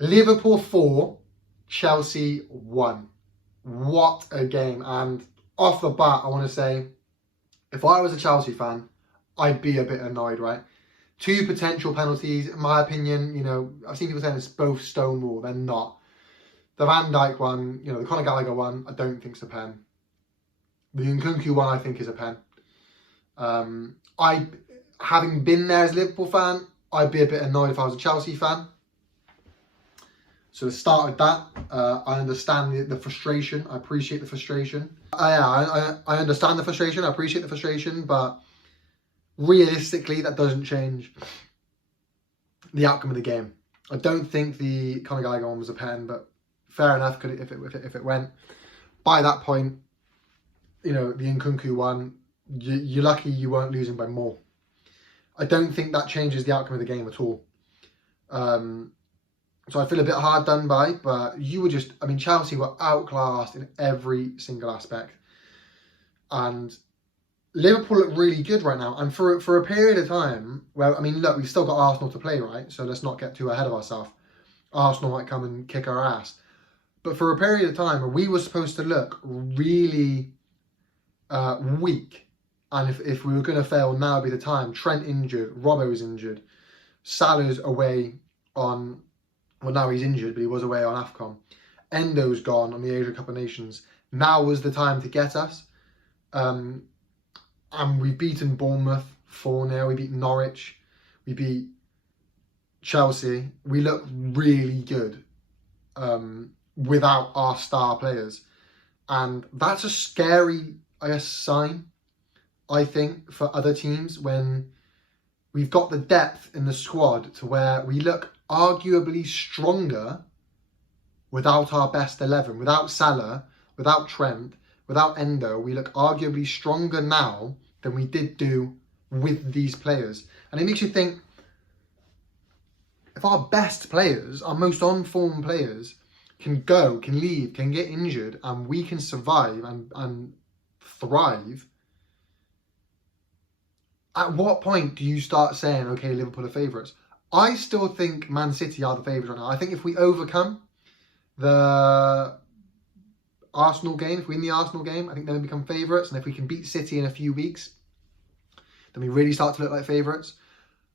Liverpool 4, Chelsea 1. What a game. And off the bat, I want to say, if I was a Chelsea fan, I'd be a bit annoyed, right? 2 potential penalties, in my opinion, I've seen people saying it's both Stonewall. They're not. The Van Dijk one, the Conor Gallagher one, I don't think it's a pen. The Nkunku one, I think, is a pen. Having been there as a Liverpool fan, I'd be a bit annoyed if I was a Chelsea fan. So to start with that, I understand the frustration. I appreciate the frustration. I understand the frustration. I appreciate the frustration, but realistically, that doesn't change the outcome of the game. I don't think the Conor Gallagher one was a pen, but fair enough. If it went by that point, the Nkunku one, you're lucky you weren't losing by more. I don't think that changes the outcome of the game at all. So I feel a bit hard done by, but Chelsea were outclassed in every single aspect. And Liverpool look really good right now. And for a period of time, look, we've still got Arsenal to play, right? So let's not get too ahead of ourselves. Arsenal might come and kick our ass. But for a period of time where we were supposed to look really weak, and if we were going to fail, now would be the time. Trent injured, Robbo's injured, Salah's away on... Well, now he's injured, but he was away on AFCON. Endo's gone on the Asia Cup of Nations. Now was the time to get us. And we've beaten Bournemouth 4-0. We beat Norwich. We beat Chelsea. We look really good without our star players. And that's a scary, sign, I think, for other teams when we've got the depth in the squad to where we look arguably stronger without our best 11. Without Salah, without Trent, without Endo, we look arguably stronger now than we did do with these players. And it makes you think, if our best players, our most on-form players, can go, can leave, can get injured, and we can survive and thrive, at what point do you start saying, okay, Liverpool are favourites? I still think Man City are the favourites right now. I think if we overcome the Arsenal game, if we win the Arsenal game, I think then we become favourites. And if we can beat City in a few weeks, then we really start to look like favourites.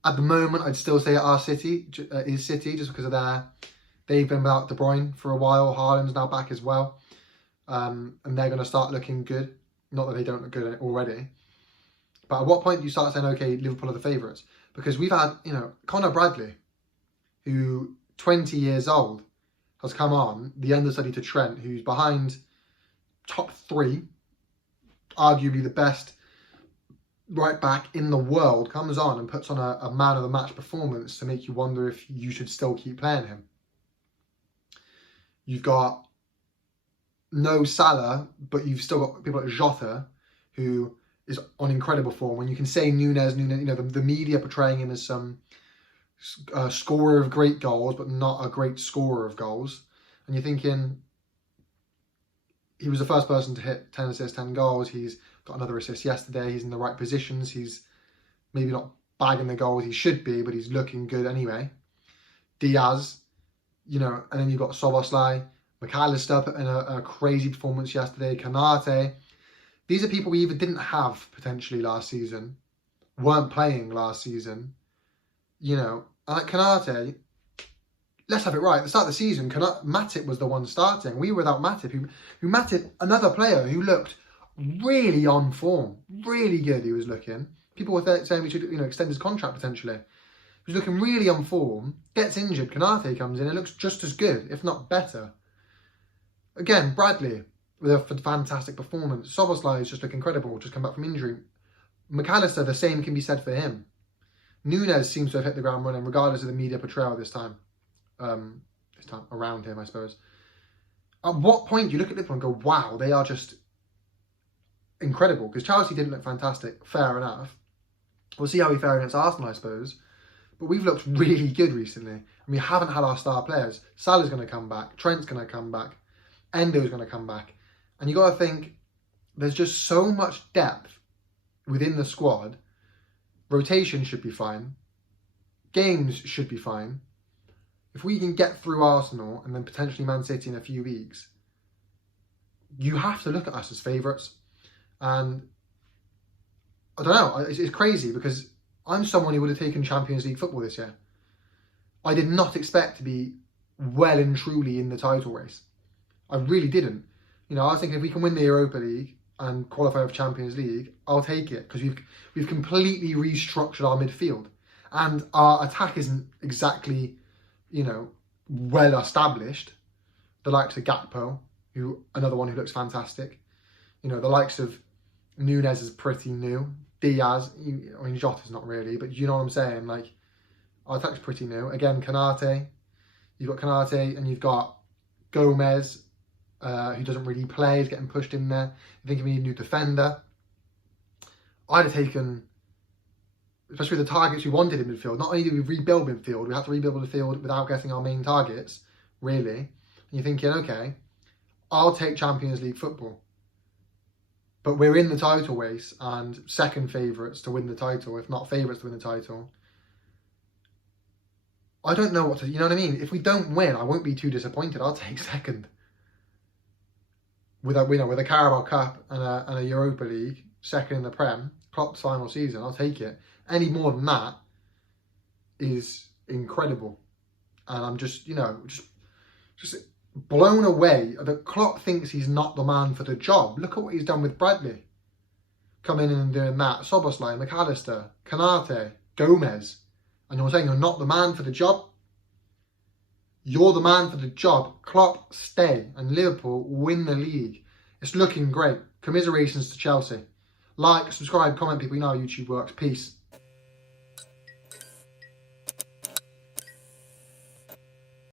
At the moment, I'd still say City just because they've been without De Bruyne for a while. Haaland's now back as well. And they're going to start looking good. Not that they don't look good already. But at what point do you start saying, okay, Liverpool are the favourites? Because we've had, Conor Bradley, who 20 years old, has come on, the understudy to Trent, who's behind top 3, arguably the best right back in the world, comes on and puts on a man of the match performance to make you wonder if you should still keep playing him. You've got no Salah, but you've still got people like Jota, who is on incredible form. When you can say Nunes, the media portraying him as some scorer of great goals, but not a great scorer of goals. And you're thinking, he was the first person to hit 10 assists, 10 goals. He's got another assist yesterday. He's in the right positions. He's maybe not bagging the goals he should be, but he's looking good anyway. Diaz, and then you've got Szoboszlai, McAllister put in a crazy performance yesterday, Konate. These are people we either didn't have potentially last season, weren't playing last season, and like Konate, let's have it right. At the start of the season, Matip was the one starting. We were without Matip, who Matip, another player who looked really on form, really good he was looking. People were saying we should, extend his contract potentially. He was looking really on form, gets injured, Konate comes in, it looks just as good, if not better. Again, Bradley, with a fantastic performance. Szoboszlai is just looking incredible, just come back from injury. McAllister, the same can be said for him. Nunes seems to have hit the ground running, regardless of the media portrayal this time around him, I suppose. At what point do you look at Liverpool and go, wow, they are just incredible? Because Chelsea didn't look fantastic, fair enough. We'll see how we fare against Arsenal, I suppose. But we've looked really good recently. And we haven't had our star players. Salah's going to come back. Trent's going to come back. Endo's going to come back. And you got to think, there's just so much depth within the squad. Rotation should be fine. Games should be fine. If we can get through Arsenal and then potentially Man City in a few weeks, you have to look at us as favourites. And I don't know, it's crazy because I'm someone who would have taken Champions League football this year. I did not expect to be well and truly in the title race. I really didn't. You know, I was thinking if we can win the Europa League and qualify for Champions League, I'll take it, because we've completely restructured our midfield, and our attack isn't exactly, you know, well established. The likes of Gakpo, another one who looks fantastic. You know, the likes of Nunes is pretty new. Diaz, I mean, Jota's not really, but you know what I'm saying? Like, our attack's pretty new. Again, Kanate. You've got Kanate and you've got Gomez, who doesn't really play, is getting pushed in there. You think we need a new defender. I'd have taken, especially with the targets we wanted in midfield, not only did we rebuild midfield, we had to rebuild midfield without getting our main targets, really. And you're thinking, okay, I'll take Champions League football. But we're in the title race and second favourites to win the title, if not favourites to win the title. I don't know what to, you know what I mean? If we don't win, I won't be too disappointed. I'll take second. With a Carabao Cup and a Europa League, second in the Prem, Klopp's final season, I'll take it. Any more than that is incredible. And I'm just, you know, just blown away that Klopp thinks he's not the man for the job. Look at what he's done with Bradley. Coming in and doing that. Szoboszlai, McAllister, Kanate, Gomez. And you're saying you're not the man for the job? You're the man for the job. Klopp, stay. And Liverpool win the league. It's looking great. Commiserations to Chelsea. Like, subscribe, comment, people. You know how YouTube works. Peace.